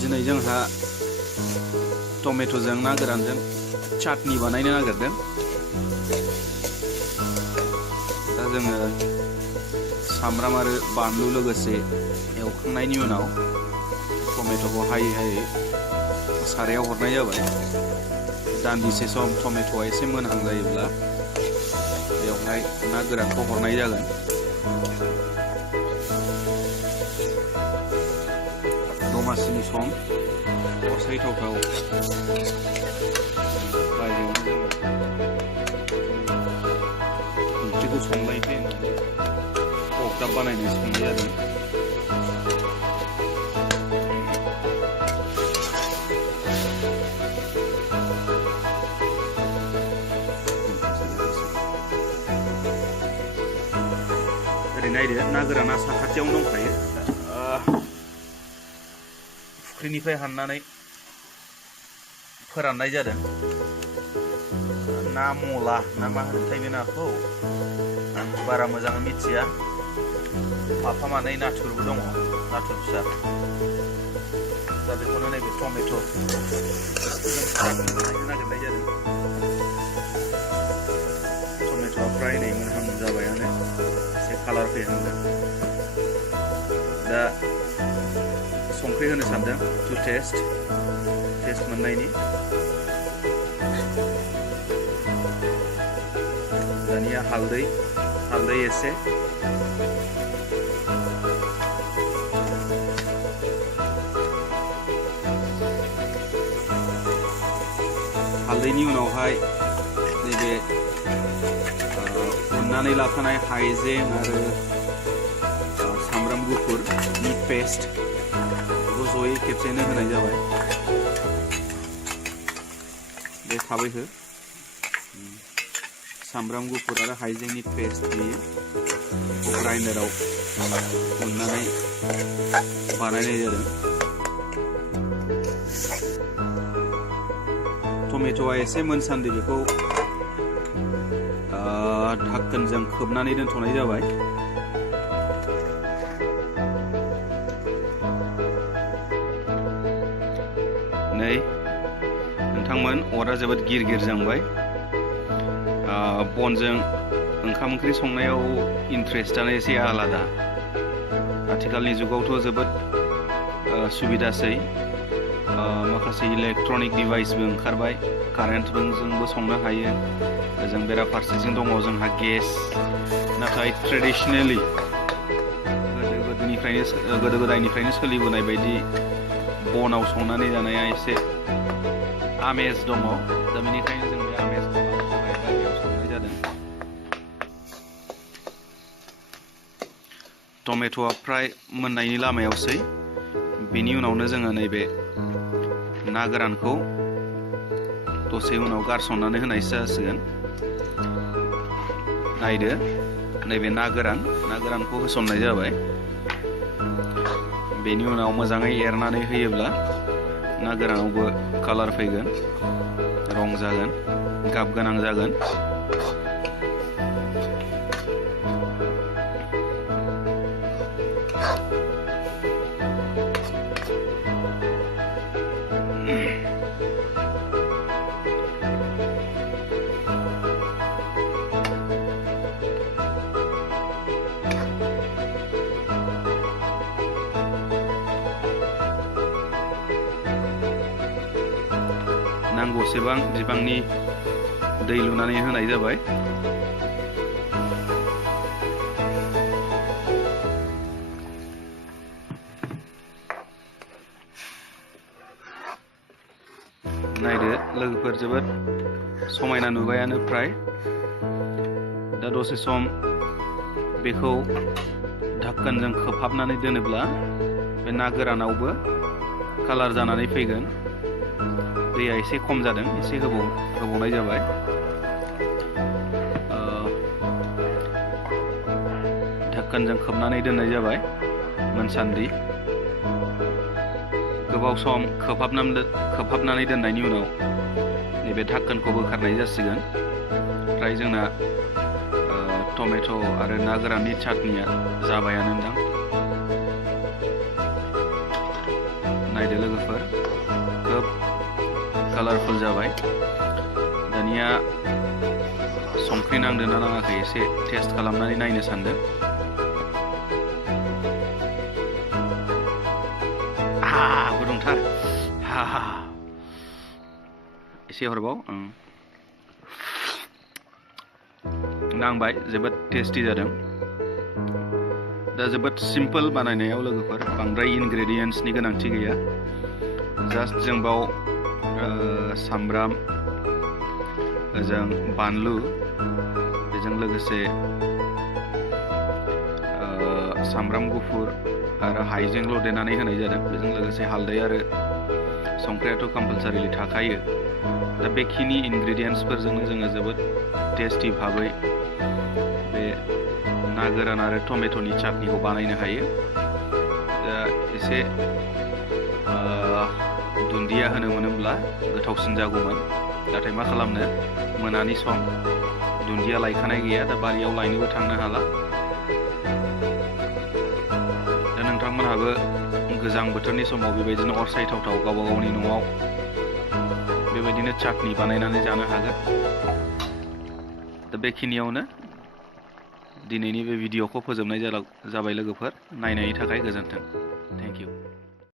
दिनै जोंहा टमेट'जों ना गोरानजों चाटनि बानायनो नागिरदों। दा जोङो सामब्राम आरो बानलु लोगोसे एवखांनायनि उनाव टमेट'खौ हायै हायै सारायाव हरनाय जाबाय। दान्दिसे सम टमेट'आ एसे मोनहां जायोब्ला बेवहाय ना गोरानखौ हरनाय जागोन। दमासिनि सम असायथावथाव बायजोआवनो जोङो ओंख्रिखौ संलायसै होननानै अगदाब बानायनो संनाय जादों। ओरै नायदो, ना गोराना साखाथियावनो दंखायो। फुख्रिनिफ्राय हाननानै फोराननाय जादों। ना मला ना मा होनोथाय बे नाखौ आं बारा मोजाङै मिथिया। माफा मानै नाथुरबो दङ, नाथुर फिसा। दा बेखौनो नैबे टमेट' नागिरनाय जादों। टमेट'आ फ्राय नै मोनहां जाबायानो, एसे कालार फैहांदों। दा संख्रि होनो सानदों टु टेस्ट मोननायनि। दानिया हालदै एसे, हालदैनि उनावहाय नैबे उननानै लाखानाय हाइजें आरो सामब्राम गुफुरनि पेस्ट बेखौ जयै खेबसेनो होनाय जाबाय। बे थाबै हो। सामब्राम गुफुर आरो हाइजेंनि पेस्ट बेयो ग्राइन्डाराव उननानै बानायनाय जादों। टमेट'आ एसे मोनसान्दि बेखौ धाक्कोनजों खोबनानै दोनथ'नाय जाबाय। नै नोंथांमोन, अरा जोबोद गिर जोंबाय। बनजों ओंखाम ओंख्रि संनायाव इन्ट्रेस्टआनो एसे आलादा। आथिखालनि जुगावथ' जोबोद सुबिदासै। माखासे इलेक्ट्रनिक डिभाइसबो ओंखारबाय, कारेन्टजोंबो संनो हायो। ओजों बेराफारसेथिं दङ जोंहा गेस। नाथाय ट्रेडिसनेलि गोदो गोदायनिफ्रायनो सोलिबोनाय बायदि बनाव संनानै जानाया एसे आमेज दङ। दा बेनिखायनो जों बे आमेजखौ बायह्रायाव संनाय जादों। टमेट'आ फ्राय मोननायनि लामायावसै। बेनि उनावनो जोङो नैबे ना गोरानखौ दसे उनाव गारसननानै होनायसो जासिगोन। नायदो, नैबे ना गोरानखौ होसननाय जाबाय। बेनि उनाव मोजाङै एरनानै होयोब्ला ना गोरानावबो कालार फैगोन, रं जागोन, गाब गोनां जागोन। नांगौसेबां बिबांनि दै लुनानै होनाय जाबाय। नायदो लोगोफोर, जोबोद समायना नुबायानो फ्राय। दा दसे सम बेखौ धाक्कोनजों खोबहाबनानै दोनोब्ला बे ना गोरानावबो कालार जानानै फैगोन। दैया एसे खम जादों, एसे होबावनाय जाबाय। धाक्कोनजों खोबनानै दोननाय जाबाय मोनसान्दि। गोबाव सम खोबहाबनानै दोननायनि उनाव नैबे धाक्कोनखौ बोखारनाय जासिगोन। फ्राय जोंना टमेट' आरो ना गोराननि चाटनिया जाबायानो नोंथां। नायदो लोगोफोर खोब कालारफुल जाबाय। दानिया संख्रि नांदोंना नाङाखै एसे टेस्ट खालामनानै नायनो सानदों। गुदुंथार एसे हरबाव। नांबाय, जोबोद टेस्टि जादों। दा जोबोद सिम्पोल बानायनायाव लोगोफोर, बांद्राय इनग्रेडियेन्ट्सनि गोनांथि गैया। जास्ट जों बाव सामब्राम, ओजों बानलु, बेजों लोगोसे सामब्राम गुफुर आरो हाइजेंल' देनानै होनाय जादों। बेजों लोगोसे हालदै आरो संख्रियाथ' कम्पालसारिलि थाखायो। दा बेखिनि इनग्रेडियेन्ट्सफोरजोंनो जोङो जोबोद टेस्टि भाबै बे ना गोरान आरो टमेट'नि चाटनिखौ बानायनो हायो। दा एसे दुन्दिया होनो मोनोब्ला गोथावसिन जागौमोन, नाथाय मा खालामनो, मोनानि सम, दुन्दिया लायखानाय गैया, दा बारियाव लायनोबो थांनो हाला। दा नोंथांमोनहाबो गोजां बोथोरनि समाव बेबायदिनो अर सायथावथाव गावबा गावनि न'आव बेबायदिनो चाटनि बानायनानै जानो हागोन। दा बेखिनियावनो दिनैनि बे भिडिअ'खौ फोजोबनाय जाबाय लोगोफोर। नायनायनि थाखाय गोजोन्थों। Thank you.